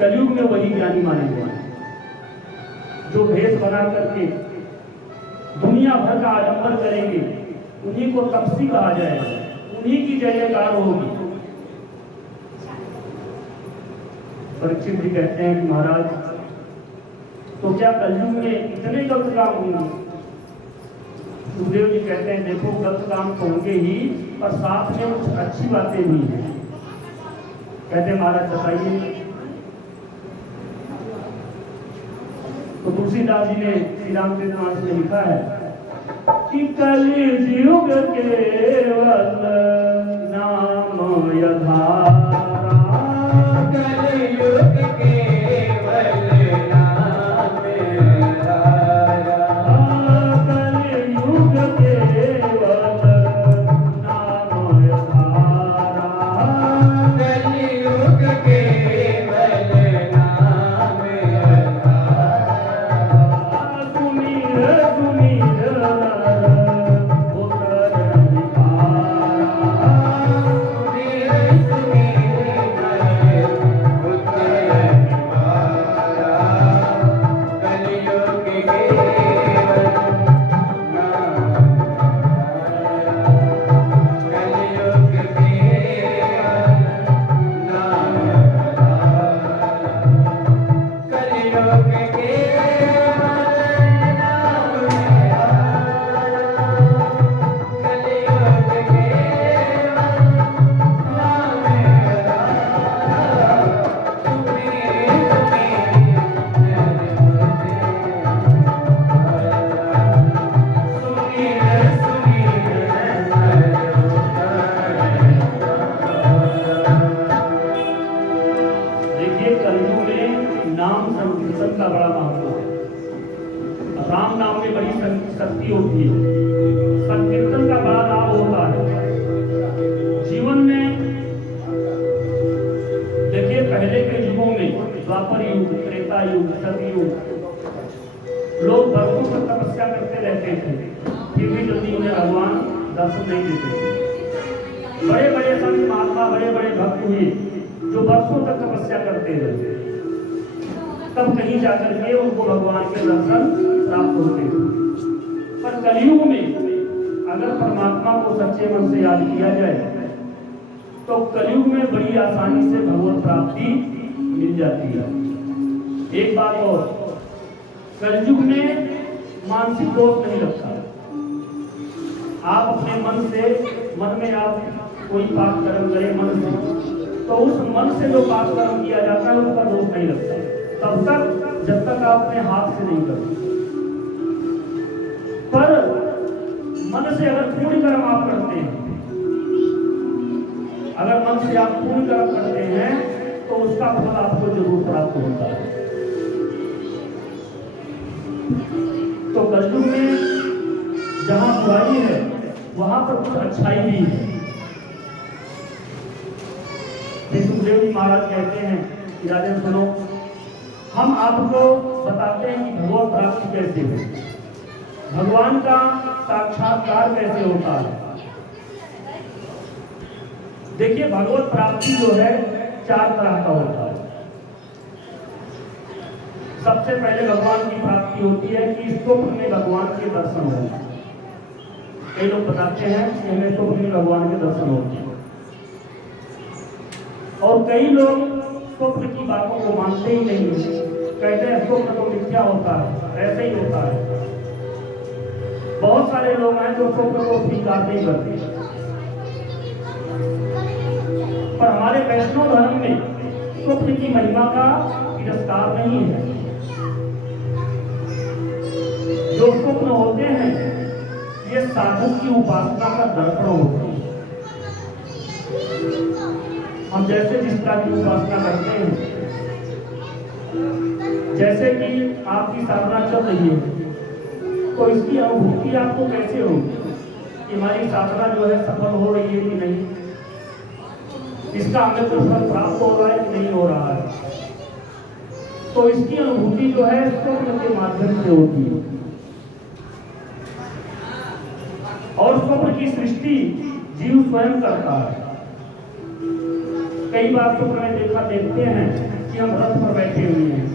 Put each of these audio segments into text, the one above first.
कलयुग में वही ज्ञानी माने गए जो भेष बना करके दुनिया भर का आडंबर करेंगे, उन्हीं को तपसी कहा जाएगा, उन्हीं की जय जयकार होगी। परीक्षित जी कहते हैं कि महाराज तो क्या कलयुग में इतने गलत काम होंगे? सुखदेव जी कहते हैं देखो गलत काम तो होंगे ही, पर साथ में कुछ अच्छी बातें भी हैं। कहते महाराज बताइए। तो तुलसीदास जी ने श्री रामचरितमानस में लिखा है कि कलयुग केवल नाम यधारा, कलयुग केवल नाम यधारा, कलयुग केवल नाम यधारा, कलयुग केवल नाम यधारा, सुमीर सुमीर नर उतर निहारा, सुमीर सुमीर नर उतर निहारा, कलयुग केवल नाम कलयुग केवल नाम कलयुग केवल देखिए कलयुग में नाम संकीर्तन का बड़ा महत्व है। राम नाम में बड़ी शक्ति होती है, संकीर्तन का बड़ा लाभ होता है जीवन में। देखिए पहले के युगों में द्वापर युग, त्रेता युग, सतयुग, लोग वर्षों तक तपस्या करते रहते थे, फिर भी जल्दी उन्हें भगवान दर्शन नहीं देते थे। बड़े बड़े संत महात्मा, बड़े बड़े भक्त हुए जो वर्षों तक तपस्या करते रहे, तब कहीं जाकर के उनको भगवान के दर्शन प्राप्त होते थे। पर कलयुग में अगर परमात्मा को सच्चे मन से याद किया जाए तो कलयुग में बड़ी आसानी से भगवत प्राप्ति मिल जाती है। एक बात और, कलयुग में मानसिक दोष नहीं लगता। आप अपने मन में आप कोई पाप कर्म करें मन से, तो उस मन से जो पाप कर्म किया जाता है उसका दोष नहीं लगता तब तक जब तक आप अपने हाथ से नहीं करते। पर मन से अगर पूर्ण कर्म आप करते हैं, अगर मन से आप पूर्ण कर्म करते हैं तो उसका फल आपको जरूर प्राप्त होता है। तो कलयुग में जहां बुराई है वहां पर कुछ अच्छाई भी है। सुखदेव जी महाराज कहते हैं कि राजन सुनो, हम आपको बताते हैं कि भगवत प्राप्ति कैसे हो, भगवान का साक्षात्कार कैसे होता है। देखिए भगवत प्राप्ति जो है 4 तरह का होता है। सबसे पहले भगवान की प्राप्ति होती है कि स्वप्न में भगवान के दर्शन हो। कई लोग बताते हैं कि हमें स्वप्न में भगवान के दर्शन होते हैं, और कई लोग स्वप्न की बातों को मानते ही नहीं है, कहते हैं स्वप्न तो मिथ्या होता है, ऐसे ही होता है। बहुत सारे लोग हैं जो स्वप्न को स्वीकार नहीं करते। पर हमारे वैष्णव धर्म में स्वप्न की महिमा का तिरस्कार नहीं है। जो स्वप्न होते हैं ये साधक की उपासना का दर्पण होते हैं। हम जैसे जिस तरह की उपासना करते हैं, जैसे कि आपकी साधना चल रही है, तो इसकी अनुभूति आपको कैसे होगी कि हमारी साधना जो है सफल हो रही है कि नहीं, इसका हमें कुछ फल प्राप्त हो रहा है कि नहीं हो रहा है। तो इसकी अनुभूति जो है स्वप्न के माध्यम से होती है। और स्वप्न की सृष्टि जीव स्वयं करता है। कई बार स्वप्न में देखते हैं कि हम रथ पर बैठे हुए हैं,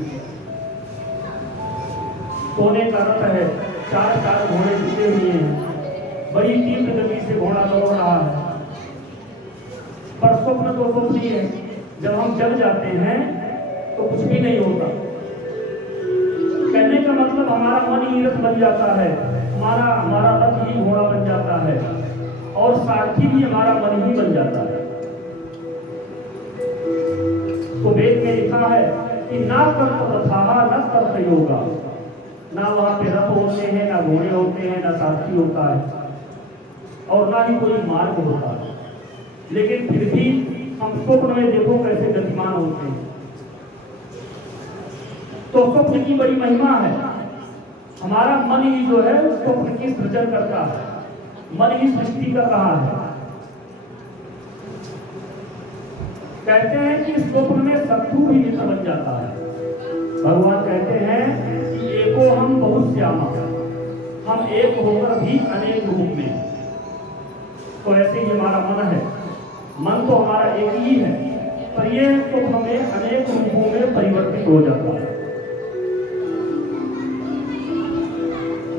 सोने का रथ है, चार चार घोड़े जुटे हुए हैं, बड़ी तीव्र गति से घोड़ा दौड़ रहा है। पर स्वप्न तो स्वप्न ही है, जब हम जग जाते हैं तो कुछ भी नहीं होता। कहने का मतलब हमारा मन ही रथ बन जाता है, हमारा रथ ही घोड़ा बन जाता है, और सारथी भी हमारा मन ही बन जाता है। तो वेद में लिखा है कि ना कर्त रथाः न कर्त योगा, ना वहां पे रथ होते हैं, ना घोड़े होते हैं, ना सारथी होता है, और ना ही कोई मार्ग होता है। लेकिन फिर भी हम स्वप्न में देखो कैसे गतिमान होते हैं। तो स्वप्न की बड़ी महिमा है। हमारा मन ही जो है स्वप्न की सृजन करता है, मन ही सृष्टि कर रहा है। कहते हैं कि स्वप्न में शत्रु भी मित्र बन जाता है। भगवान कहते हैं कि एको हम बहुत श्यामा, हम एक होकर भी अनेक रूप में। तो ऐसे ही हमारा मन है, मन तो हमारा एक ही है, पर यह स्वप्न में अनेक रूपों में परिवर्तित हो जाता है।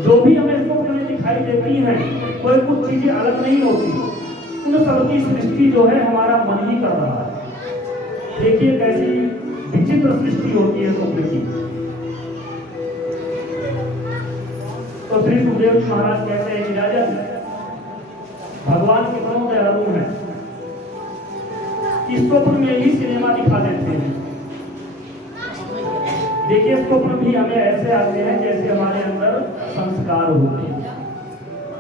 जो भी हमें स्वप्न में दिखाई देती हैं, कोई कुछ चीजें अलग नहीं होती, उन सबकी सृष्टि जो है हमारा मन ही कर रहा है। देखिए कैसी विचित्र सृष्टि होती है स्वप्न की। तो श्री सुखदेव जी महाराज कहते हैं कि राजन, भगवान कितनों दयालु हैं, इस स्वप्न में ही सिनेमा दिखा देते हैं। देखिए स्वप्न भी हमें ऐसे आते हैं जैसे हमारे अंदर संस्कार होते हैं।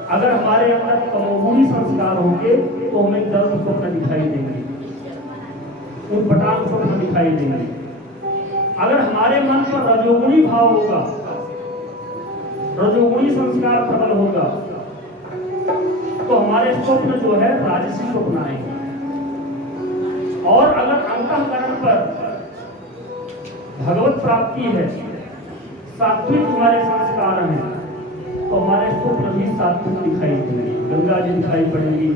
अगर हमारे अंदर तमोगुणी संस्कार होंगे तो हमें गर्म स्वप्न दिखाई देंगे, उटपटांग स्वप्न दिखाई देंगे। अगर हमारे मन पर रजोगुणी भाव होगा, रजोगुणी संस्कार प्रबल होगा, तो हमारे स्वप्न जो है राजसी स्वप्न आएंगे। और अगर अंतःकरण पर भगवत प्राप्ति है, सात्विक हमारे संस्कार हैं, तो हमारे स्वप्न भी सात्विक दिखाई देंगे, गंगा जी दिखाई पड़ेंगी,